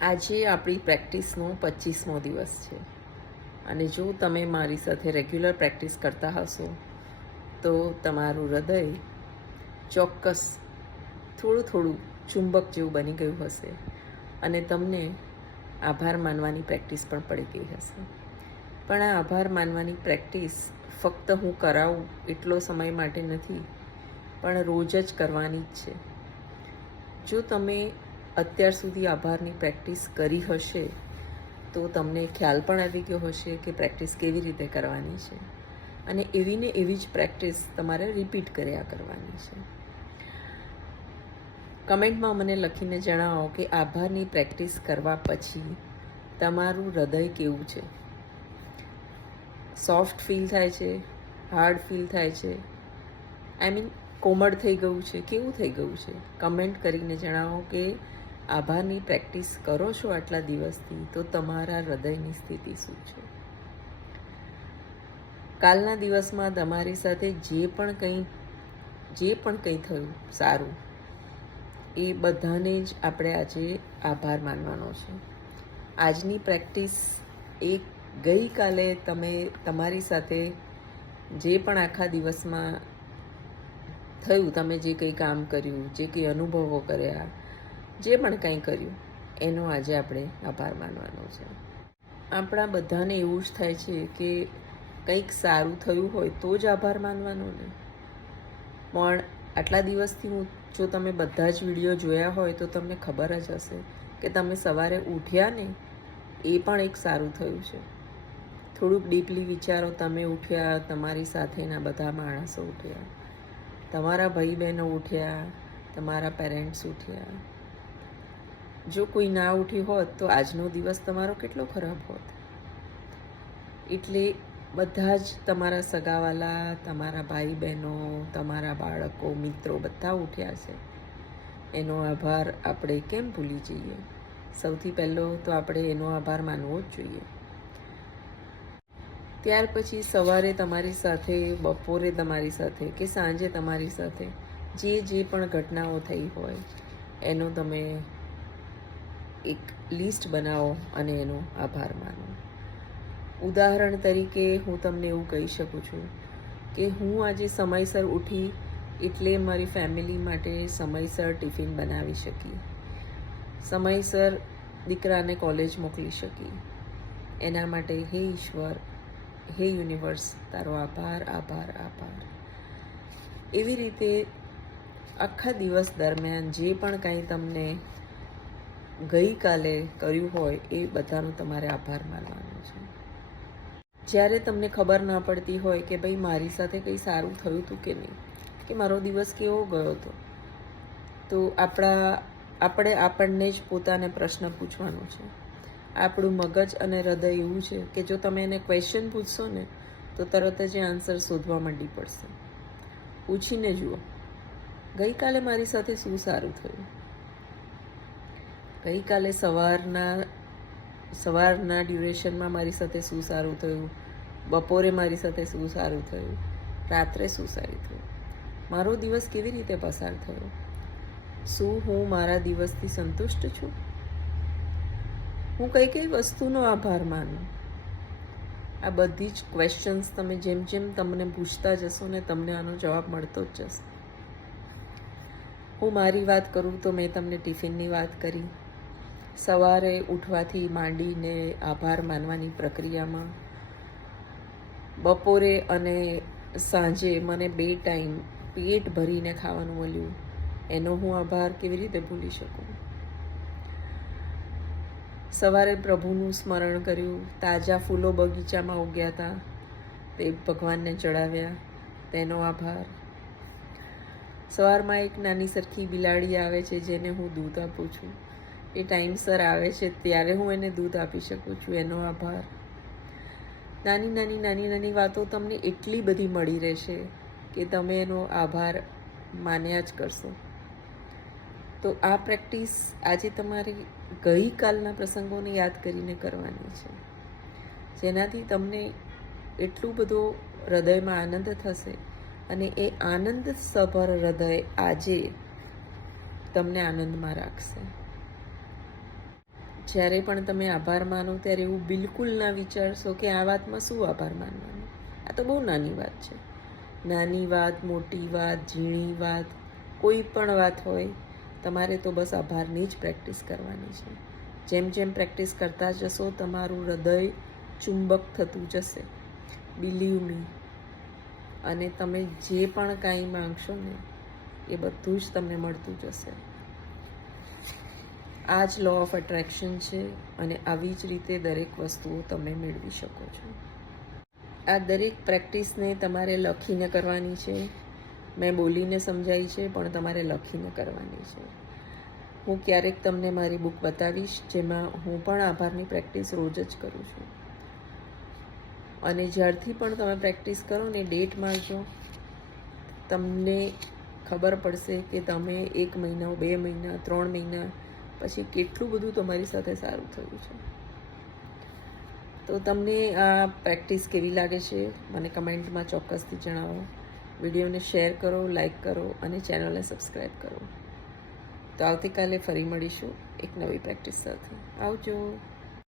આજે આપણી પ્રેક્ટિસનો 25મો દિવસ છે અને જો તમે મારી સાથે રેગ્યુલર પ્રેક્ટિસ કરતા હશો તો તમારું હૃદય ચોક્કસ થોડું થોડું ચુંબક જેવું બની ગયું હશે અને તમને આભાર માનવાની પ્રેક્ટિસ પણ પડી ગઈ હશે. પણ આ આભાર માનવાની પ્રેક્ટિસ ફક્ત હું કરાવું એટલો સમય માટે નથી, પણ રોજ જ કરવાની જ છે. જો તમે અત્યાર સુધી આભારની પ્રેક્ટિસ કરી હશે તો તમને ખ્યાલ પણ આવી ગયો હશે કે પ્રેક્ટિસ કેવી રીતે કરવાની છે અને એવી ને એવી જ પ્રેક્ટિસ તમારે રિપીટ કર્યા કરવાની છે. કમેન્ટમાં મને લખીને જણાવો કે આભારની પ્રેક્ટિસ કરવા પછી તમારું હૃદય કેવું છે. સોફ્ટ ફીલ થાય છે, હાર્ડ ફીલ થાય છે, આઈ મીન કોમળ થઈ ગયું છે, કેવું થઈ ગયું છે? કમેન્ટ કરીને જણાવો કે આભારની પ્રેક્ટિસ કરો છો આટલા દિવસથી તો તમારા હૃદયની સ્થિતિ શું છે. કાલના દિવસમાં તમારી સાથે જે પણ કંઈ થયું સારું, એ બધાને જ આપણે આજે આભાર માનવાનો છે. આજની પ્રેક્ટિસ એક ગઈકાલે તમે તમારી સાથે જે પણ આખા દિવસમાં થયું, તમે જે કંઈ કામ કર્યું, જે કંઈ અનુભવો કર્યા, જે પણ કંઈ કર્યું એનો આજે આપણે આભાર માનવાનો છે. આપણા બધાને એવું જ થાય છે કે કંઈક સારું થયું હોય તો જ આભાર માનવાનો ને. પણ આટલા દિવસથી જો તમે બધા જ વિડીયો જોયા હોય તો તમને ખબર જ હશે કે તમે સવારે ઉઠ્યા ને એ પણ એક સારું થયું છે. થોડુંક ડીપલી વિચારો, તમે ઉઠ્યા, તમારી સાથેના બધા માણસો ઉઠ્યા, તમારા ભાઈ બહેનો ઉઠ્યા, તમારા પેરેન્ટ્સ ઉઠ્યા. જો કોઈ ના ઉઠી હોત તો આજનો દિવસ તમારો કેટલો ખરાબ હોત. એટલે બધા જ તમારા સગાવાલા, તમારા ભાઈ બહેનો, તમારા બાળકો, મિત્રો બધા ઉઠ્યા છે. એનો આભાર આપણે કેમ ભૂલી જઈએ? સૌથી પહેલો તો આપણે એનો આભાર માનવો જ જોઈએ. ત્યાર પછી સવારે તમારી સાથે, બપોરે તમારી સાથે કે સાંજે તમારી સાથે જે પણ ઘટનાઓ થઈ હોય એનો તમે એક લિસ્ટ બનાવો અને એનો આભાર માનો. ઉદાહરણ તરીકે હું તમને એવું કહી શકું છું કે હું આજે સમયસર ઉઠી એટલે મારી ફેમિલી માટે સમયસર ટિફિન બનાવી શકી, સમયસર દીકરાને કોલેજ મોકલી શકી. એના માટે હે ઈશ્વર, હે યુનિવર્સ, તારો આભાર, આભાર, આભાર. એવી રીતે આખા દિવસ દરમિયાન જે પણ કાંઈ તમને ગઈકાલે કર્યું હોય એ બધાનો તમારે આભાર માનવાનો છે. જ્યારે તમને ખબર ના પડતી હોય કે ભાઈ મારી સાથે કંઈ સારું થયું હતું કે નહીં, કે મારો દિવસ કેવો ગયો હતો, તો આપણને જ પોતાને પ્રશ્ન પૂછવાનો છે. આપણું મગજ અને હૃદય એવું છે કે જો તમે એને ક્વેશ્ચન પૂછશો ને તો તરત જ આન્સર શોધવા માંડી પડશે. પૂછીને જુઓ, ગઈકાલે મારી સાથે શું સારું થયું? ગઈકાલે સવારના ડ્યુરેશનમાં મારી સાથે શું સારું થયું? બપોરે મારી સાથે શું સારું થયું? રાત્રે શું સારું થયું? મારો દિવસ કેવી રીતે પસાર થયો? શું હું મારા દિવસથી સંતુષ્ટ છું? હું કઈ કઈ વસ્તુનો આભાર માનું? આ બધી જ ક્વેશ્ચન્સ તમે જેમ જેમ તમને પૂછતા જશો ને તમને આનો જવાબ મળતો જ જશે. હું મારી વાત કરું તો મેં તમને ટિફિનની વાત કરી. સવારે ઉઠવાથી માંડીને આભાર માનવાની પ્રક્રિયામાં બપોરે અને સાંજે મને 2 ટાઈમ પેટ ભરીને ખાવાનું મળ્યું, એનો હું આભાર કેવી રીતે ભૂલી શકું? સવારે પ્રભુનું સ્મરણ કર્યું, તાજા ફૂલો બગીચામાં ઉગ્યા હતા તે ભગવાનને ચડાવ્યા, તેનો આભાર. સવારમાં એક નાની સરખી બિલાડી આવે છે જેને હું દૂધ આપું છું, એ ટાઈમસર આવે છે ત્યારે હું એને દૂધ આપી શકું છું, એનો આભાર. નાની વાતો તમને એટલી બધી મળી રહેશે કે તમે એનો આભાર માન્યા જ કરશો. તો આ પ્રેક્ટિસ આજે તમારી ગઈકાલના પ્રસંગોને યાદ કરીને કરવાની છે, જેનાથી તમને એટલું બધો હૃદયમાં આનંદ થશે અને એ આનંદસભર હૃદય આજે તમને આનંદમાં રાખશે. જ્યારે પણ તમે આભાર માનો ત્યારે એવું બિલકુલ ના વિચારશો કે આ વાતમાં શું આભાર માનવાનો. આ તો બહુ નાની વાત છે. નાની વાત, મોટી વાત, ઝીણી વાત, કોઈ પણ વાત હોય, તમારે તો બસ આભારની જ પ્રેક્ટિસ કરવાની છે. જેમ જેમ પ્રેક્ટિસ કરતા જશો તમારું હૃદય ચુંબક થતું જશે, બિલીવ મી. અને તમે જે પણ કાંઈ માંગશો ને એ બધું જ તમને મળતું જશે. આ જ લો ઓફ એટ્રેક્શન છે અને આવી જ રીતે દરેક વસ્તુઓ તમે મેળવી શકો છો. આ દરેક પ્રેક્ટિસને તમારે લખીને કરવાની છે. મેં બોલીને સમજાવી છે, પણ તમારે લખીને કરવાની છે. હું ક્યારેક તમને મારી બુક બતાવીશ, જેમાં હું પણ આભારની પ્રેક્ટિસ રોજ જ કરું છું. અને જ્યારથી પણ તમે પ્રેક્ટિસ કરો ને, ડેટ મારજો. તમને ખબર પડશે કે તમે 1 મહિના, 2 મહિના, 3 મહિના પછી કેટલું બધું તમારી સાથે સારું થયું છે. તો તમને આ પ્રેક્ટિસ કેવી લાગે છે મને કમેન્ટમાં ચોક્કસથી જણાવો. વિડીયોને શેર કરો, લાઈક કરો અને ચેનલને સબસ્ક્રાઈબ કરો. તો આવતીકાલે ફરી મળીશું એક નવી પ્રેક્ટિસ સાથે. આવજો.